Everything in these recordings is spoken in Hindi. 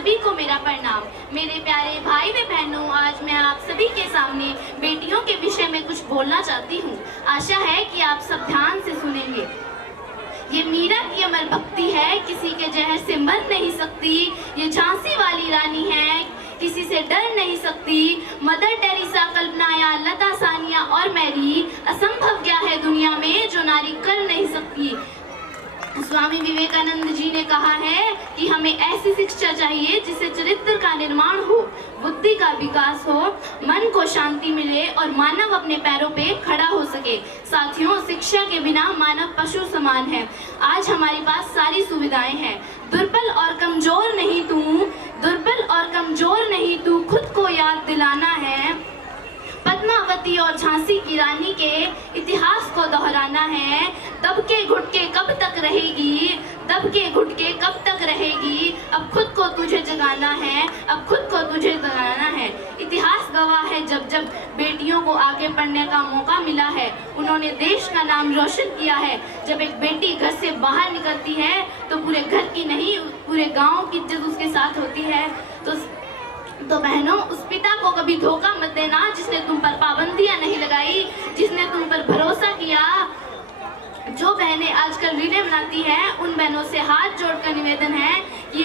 सभी को मेरा प्रणाम। मेरे प्यारे भाई व बहनों, आज मैं आप सभी के सामने बेटियों के विषय में कुछ बोलना चाहती हूँ। आशा है कि आप सब ध्यान से सुनेंगे। ये मीरा की अमर भक्ति है, किसी के जहर से मर नहीं सकती। ये झांसी वाली रानी है, किसी से डर नहीं सकती। मदर टेरेसा, कल्पना या लता, सानिया और मैरी, असंभव क्या है दुनिया में जो नारी कर नहीं सकती। स्वामी विवेकानंद जी ने कहा है कि हमें ऐसी शिक्षा चाहिए जिससे चरित्र का निर्माण हो, बुद्धि का विकास हो, मन को शांति मिले और मानव अपने पैरों पे खड़ा हो सके। साथियों, शिक्षा के बिना मानव पशु समान है। आज हमारे पास सारी सुविधाएं हैं। दुर्बल और कमजोर नहीं तू, दुर्बल और कमजोर नहीं तू, खुद को याद दिलाना है। पद्मावती और झांसी की रानी के इतिहास को दोहराना है। दब के घुटके कब तक रहेगी, दब के घुटके कब तक रहेगी। अब खुद को तुझे जगाना है, अब खुद को तुझे जगाना है। इतिहास गवाह है, जब जब बेटियों को आगे बढ़ने का मौका मिला है, उन्होंने देश का नाम रोशन किया है। जब एक बेटी घर से बाहर निकलती है तो पूरे घर की नहीं, पूरे गाँव की इज्जत उसके साथ होती है। तो बहनों, उस पिता को कभी धोखा मत देना जिसने तुम पर पाबंदियां नहीं लगाई, जिसने तुम पर भरोसा किया। जो बहनें आजकल रीलें बनाती हैं, उन बहनों से हाथ जोड़कर निवेदन है कि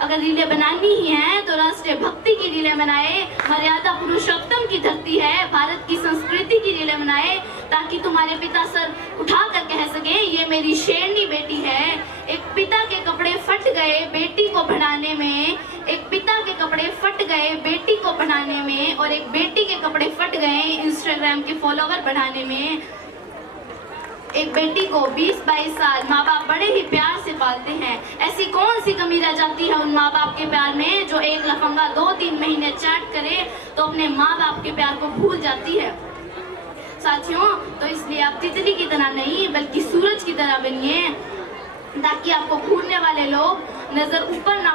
अगर रीलें बनानी ही हैं तो राष्ट्रीय भक्ति की रीलें बनाए। मर्यादा पुरुषोत्तम की धरती है, भारत की संस्कृति की रीलें बनाए, ताकि तुम्हारे पिता सर उठा कर कह सके ये मेरी शेरनी बेटी है। एक पिता के कपड़े फट गए बेटी को बढ़ाने में, एक पिता के कपड़े फट गए बेटी को बढ़ाने में, और एक बेटी के कपड़े फट गए इंस्टाग्राम के फॉलोवर बढ़ाने में। एक बेटी को 20-22 साल माँ बाप बड़े ही प्यार से पालते हैं। ऐसी कौन सी कमी रह जाती है उन माँ बाप के प्यार में, जो एक लफंगा 2-3 महीने चैट करे तो अपने माँ बाप के प्यार को भूल जाती है। साथियों, तो इसलिए आप तितली की तरह नहीं बल्कि सूरज की तरह बनिए, ताकि आपको घूरने वाले लोग नजर ऊपर ना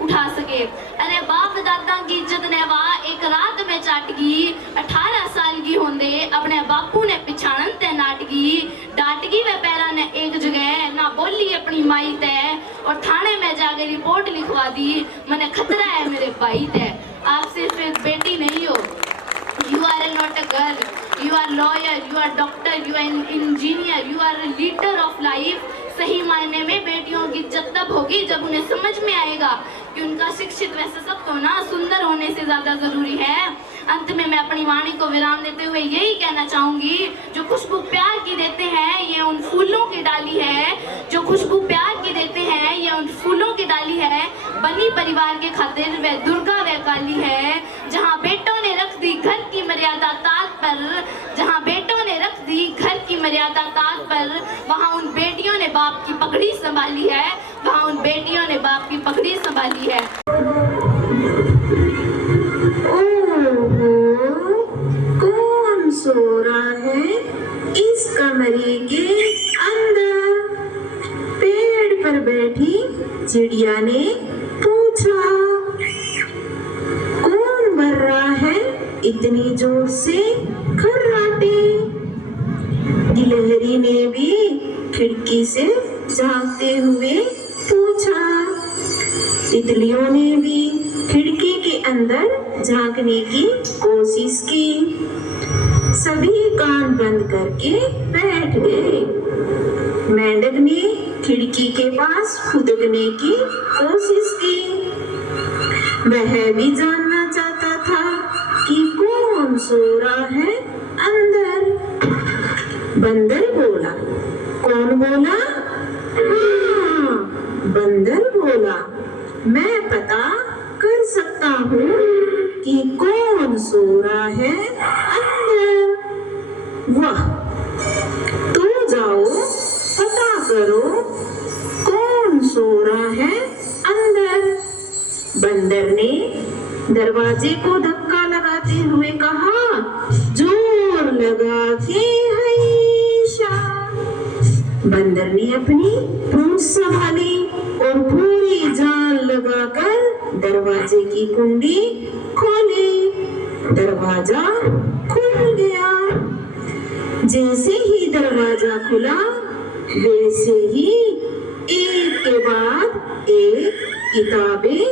उठा सके। अरे बाप दादा की इज्जत ने वाह एक रात में चाटगी। 18 साल की होंदे अपने बापू ने पिछाड़न ते नाटगी। डांटगी वे पैरा ने एक जगह ना बोली अपनी माई ते, और थाने में जाके रिपोर्ट लिखवा दी, मने खतरा है मेरे भाई ते। आप सिर्फ एक बेटी नहीं हो, you are not a girl, you are lawyer, you are doctor, you are an engineer, you are a leader of life। सही मायने में बेटियों की इज्जत तब होगी जब उन्हें समझ में आएगा कि उनका शिक्षित व सशक्त होना सुंदर होने से ज्यादा जरूरी है। अंत में मैं अपनी वाणी को विराम देते हुए यही कहना चाहूंगी, जो खुशबू प्यार की देते हैं ये उन फूलों की डाली है, जो खुशबू प्यार की देते हैं ये उन फूलों की डाली है। बनी परिवार के खातिर वे दुर्गा व काली है। जहाँ बेटों ने रख दी घर की मर्यादा ताक पर, जहाँ बेटों ने रख दी घर की मर्यादा ताक पर, वहाँ उन बेटियों ने बाप की पगड़ी संभाली है, वहाँ उन बेटियों ने बाप की पगड़ी संभाली है। कौन सो रहा है इस कमरे के अंदर? पेड़ पर बैठी चिड़िया ने पूछा। कौन भर रहा है इतनी जोर से खर्राटे? गिलहरी ने भी खिड़की से झांकते हुए पूछा। तितलियों ने भी खिड़की के अंदर झांकने की कोशिश की। सभी कान बंद करके बैठ गए। मेंढक ने खिड़की के पास खुदकने की कोशिश की। वह भी जानना चाहता था कि कौन सो रहा है अंदर। बंदर बोला। कौन बोला? हाँ, बंदर बोला, मैं पता कर सकता हूँ कि कौन सो रहा है अंदर। वाह, तो जाओ पता करो कौन सो रहा है अंदर। बंदर ने दरवाजे को धक्का लगाते हुए कहा, जोर लगा के हईशा। बंदर ने अपनी पूंछ संभाली और पूरी जान लगाकर दरवाजे की कुंडी खोली। दरवाजा खुल गया। जैसे ही दरवाजा खुला वैसे ही एक के बाद एक किताबें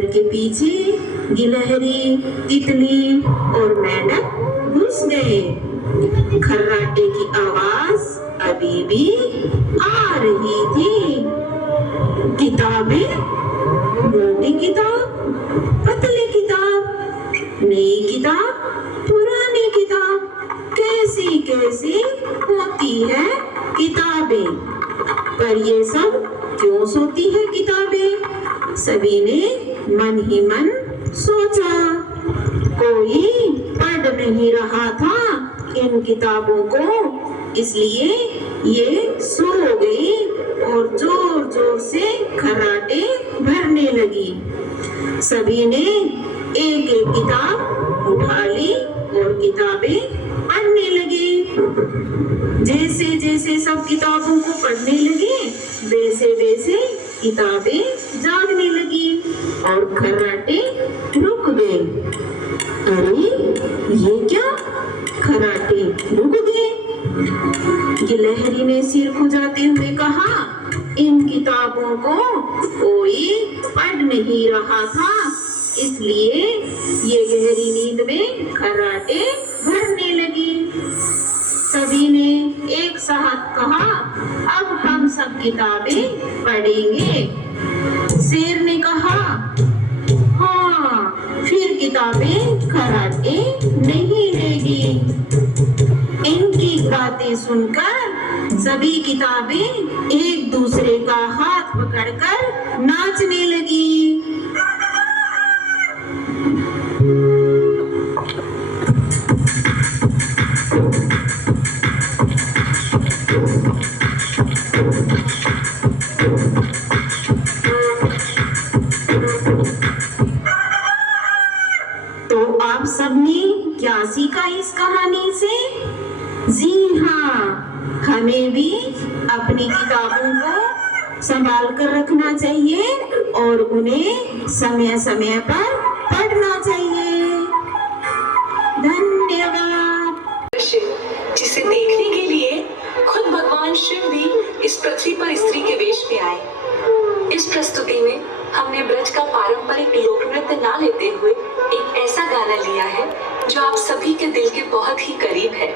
पेड़ के पीछे गिलहरी, तितली और मेंढक घुस गए। खर्राटे की आवाज अभी भी आ रही थी। किताबें, मोटी किताब, पतली किताब, नई किताब, पुरानी किताब, कैसी कैसी होती है किताबें। पर ये सब क्यों सोती है किताबें? सभी ने मन ही मन सोचा। कोई पढ़ नहीं रहा था इन किताबों को, इसलिए ये सो गई और जोर जोर से खर्राटे भरने लगी। सभी ने एक एक किताब उठा ली और किताबें पढ़ने लगे। जैसे जैसे सब किताबों को पढ़ने लगे, वैसे वैसे किताबें जागने लगी और खर्राटे रुक गए। अरे ये क्या, खर्राटे रुक गए? गिलहरी ने सिर खुजाते हुए कहा, इन किताबों को कोई पढ़ नहीं रहा था, इसलिए ये गहरी नींद में खर्राटे भरने लगी। सभी ने एक साथ कहा, अब हम सब किताबें पढ़ेंगे। शेर ने कहा, हाँ, फिर किताबें खर्राटे नहीं लेगी। इनकी बातें सुनकर सभी किताबें एक दूसरे का हाथ पकड़कर नाचने लगी। तो आप सबने क्या सीखा इस कहानी से? जी हाँ, हमें भी अपनी किताबों को संभाल कर रखना चाहिए और उन्हें समय समय पर पढ़ना चाहिए। धन्यवाद। जिसे देखने के लिए खुद भगवान शिव भी इस पृथ्वी पर स्त्री के वेश में आए। इस प्रस्तुति में हमने ब्रज का पारंपरिक लोक नृत्य ना लेते हुए एक ऐसा गाना लिया है जो आप सभी के दिल के बहुत ही करीब है।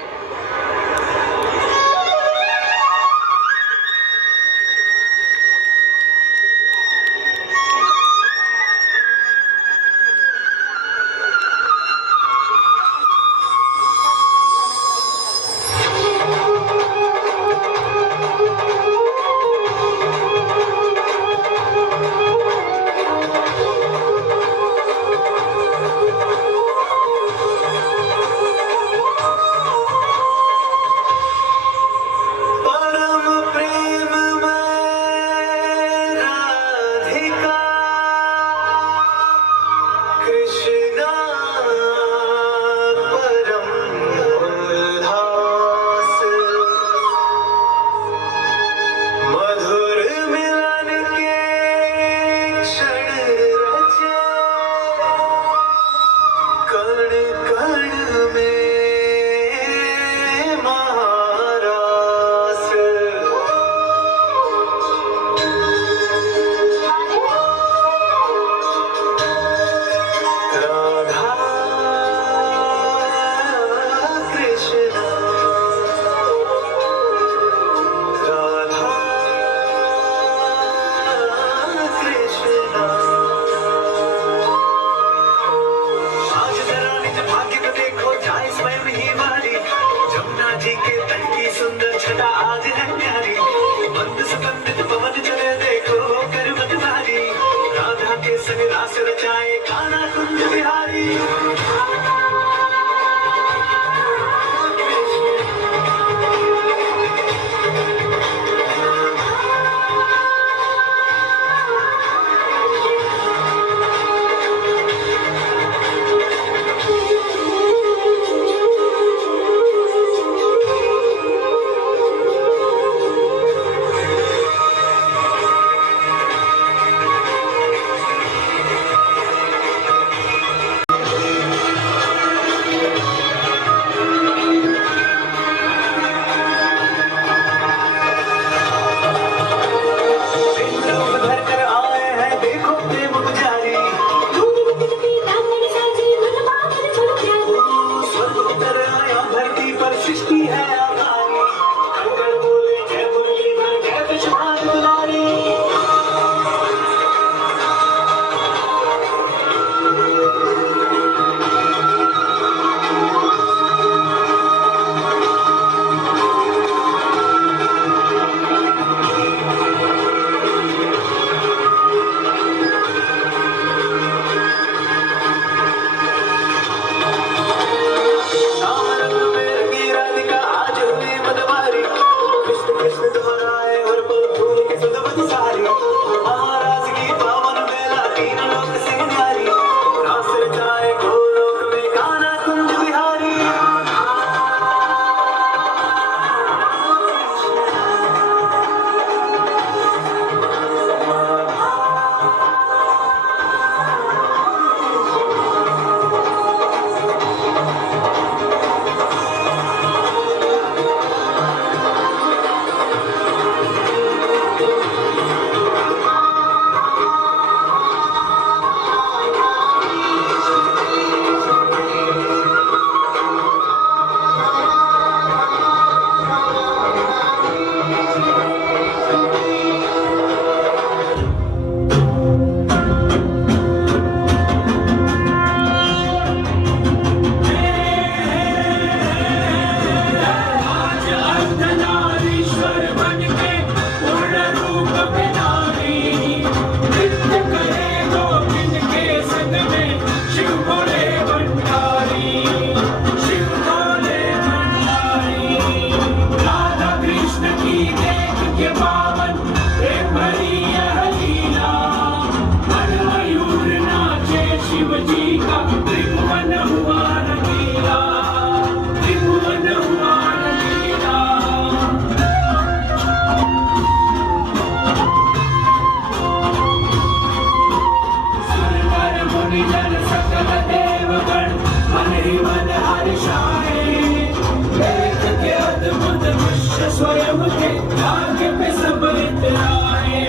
आगे पे सब इतराए,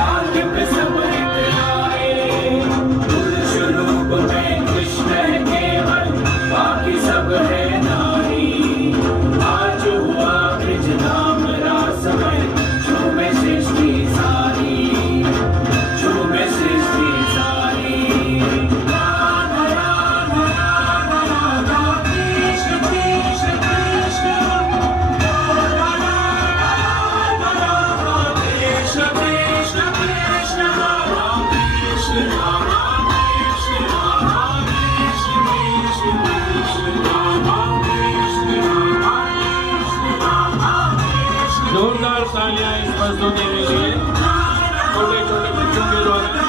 आगे पे सब इतराए। पुरुष रूप में कृष्ण है केवल, बाकी सब है नारी। आज हुआ ब्रज धाम रासमय, झूमे सृष्टि सारी, झूमे सृष्टि सारी। राधा राधा राधा राधा, कृष्ण कृष्ण कृष्ण, राधा राधा राधा राधा, कृष्ण कृष्ण कृष्ण, राधा कृष्ण राधा कृष्ण, राधा कृष्ण कृष्ण कृष्ण, राधा कृष्ण राधा कृष्ण, राधा कृष्ण। जोरदार तालियां इस मजदूर के लिए छोटे छोटे बच्चों के द्वारा।